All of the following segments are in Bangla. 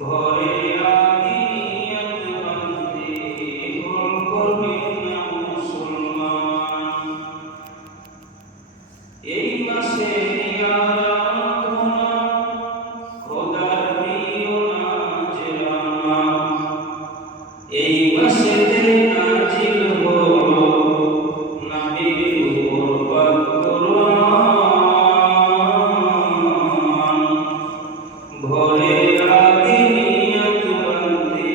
ভরে আদিনিয়ত বাঁধতে ভুল করবেন না মুসলমান। এই মাসে আরাধনা খোদার প্রিয় নাজরানা, এই মাসেতে নাজিল হলো নবীর উপর পাক কোরআন। ভরে আদিনিয়ত বাঁধতে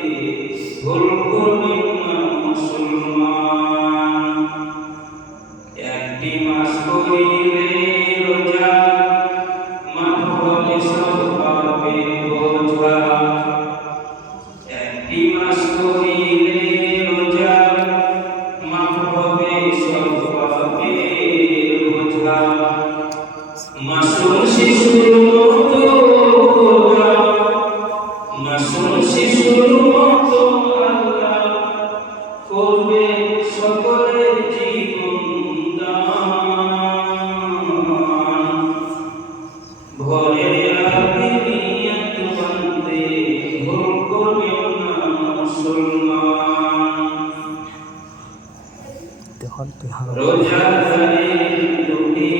ভুল করবেন না মুসলমান। একটি মাস করিলে রোজা মাফ হবে সব পাপের বোঝা। একটি মাস করিলে রোজা মাফ হবে সব পাপের বোঝা। মাসুম শিশুর মতো খোদা, মাসুম শিশুর মতো আল্লাহ করবে সকলের জীবন দান। ভরে আদিনিয়ত বাঁধতে ভুল করবেন না মুসলমান। রোজাদারের দুটি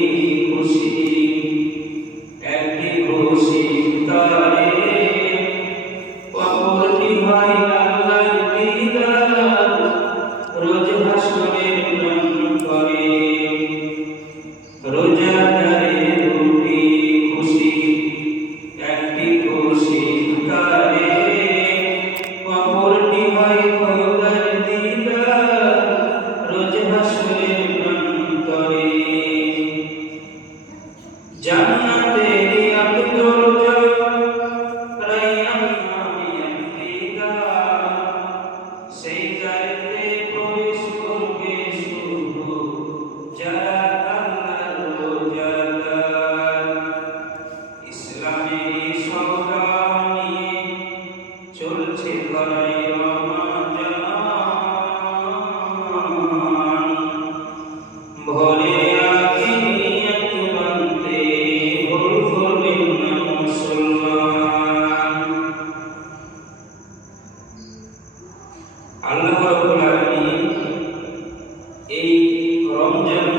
খুশি, একটি খুশি তারে, অপরটি হয় আল্লাহর দিদার, রোজ হাসরের প্রাণ করে। রোজাদারের দুটি খুশি, একটি খুশি তারে, অপরটি হয় খোদার দিদার, রোজ হাসরের প্রাণ করে। জান্নাতের এক দরজা, রায়্যান নামে একটি দ্বার, সেই দ্বারেতে প্রবেশ করবে শুধু যারা আল্লাহর রোজাদার। ইসলামের সংগ্রাম নিয়ে চলছে ধরায় রমাজান। ভরে আদিনিয়ত বাঁধতে ভুল করবেন না মুসলমান। আল্লাহ রাব্বুল আলামিন এই রমজান